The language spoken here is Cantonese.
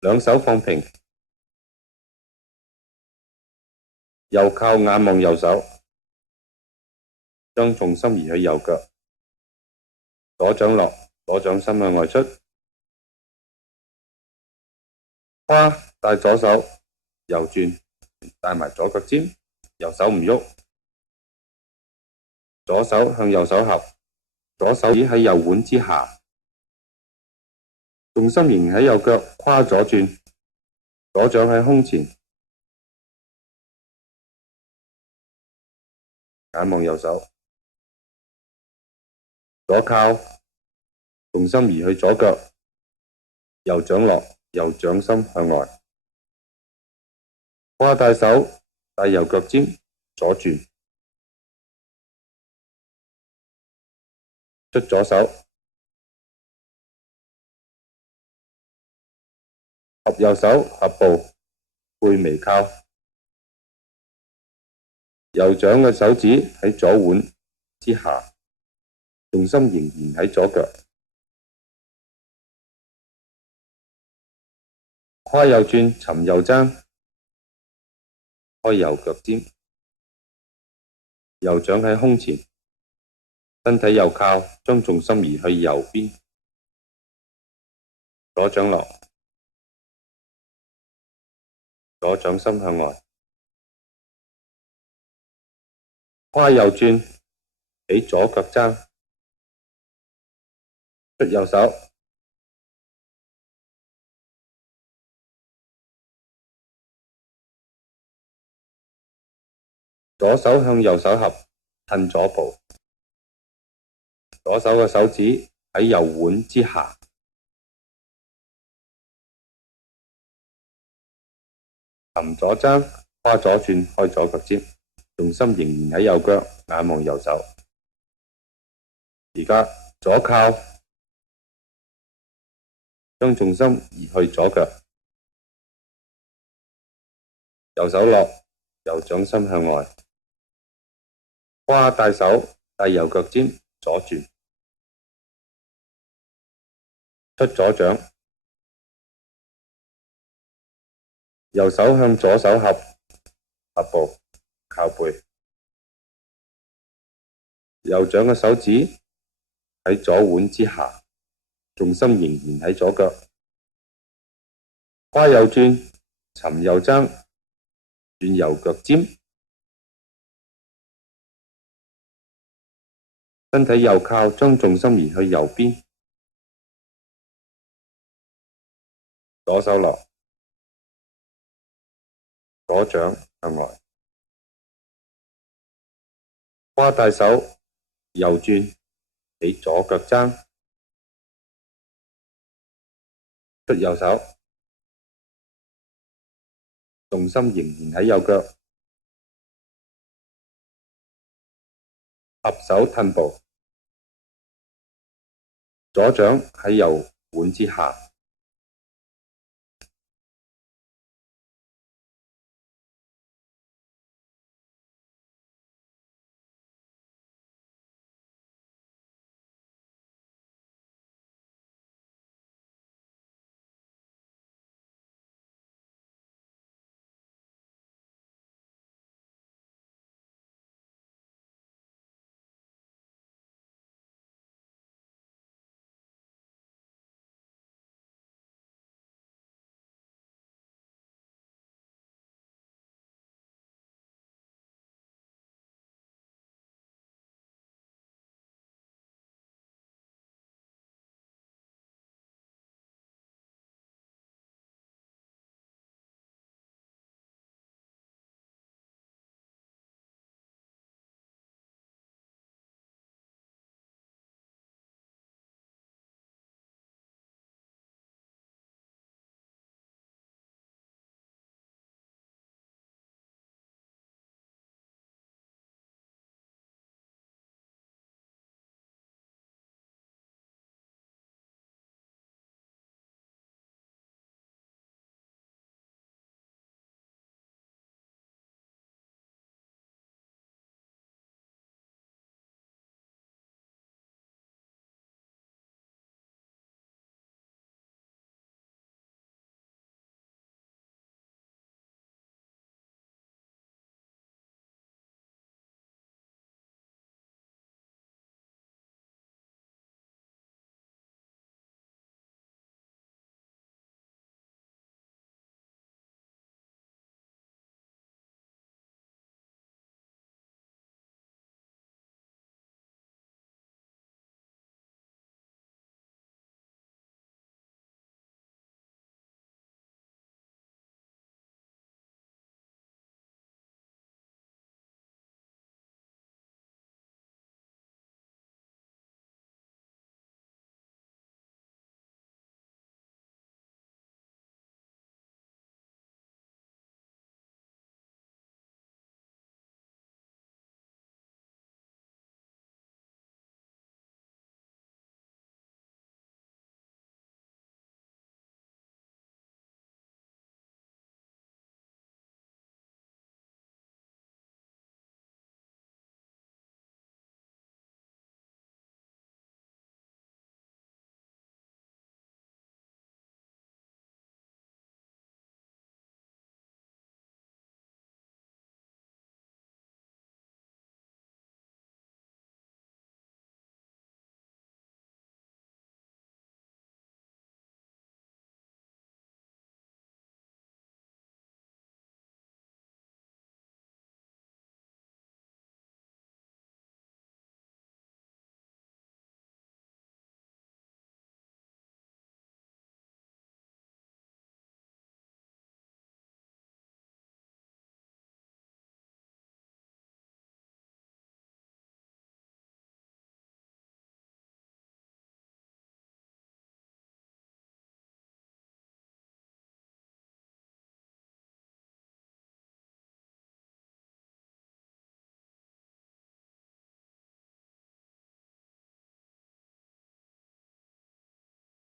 兩手放平，右靠眼望右手，將重心移去右腳，左掌落，左掌心向外出，胯帶左手右轉，帶埋左腳尖，右手唔喐，左手向右手合，左手指喺右腕之下，重心仍然喺右腳，胯左轉，左掌喺胸前，眼望右手，左靠，重心移去左腳，右掌落，右掌心向外，胯帶手帶右腳尖，左轉，出左手，合右手合步，背微靠，右掌嘅手指喺左腕之下，重心仍然喺左腳，胯右轉，尋右踭，開右腳尖，右掌喺胸前，身體右靠，將重心移去右邊，左掌落，左掌心向外，胯右轉，起左腳踭，出右手，左手向右手合，褪左步，左手嘅手指喺右腕之下，尋左踭，胯左轉，開左腳尖，重心仍然喺右腳，眼望右手。而家左靠，將重心移去左腳，右手落，右掌心向外，胯帶手帶右腳尖，左轉，出左掌，右手向左手合，合步，靠背，右掌嘅手指喺左腕之下，重心仍然喺左腳，胯右轉，尋右踭，轉右腳尖，身體右靠，將重心移去右邊，左手落，左掌向外，胯帶手右轉，起左腳踭，出右手，重心仍然喺右腳，合手褪步，左掌喺右腕之下。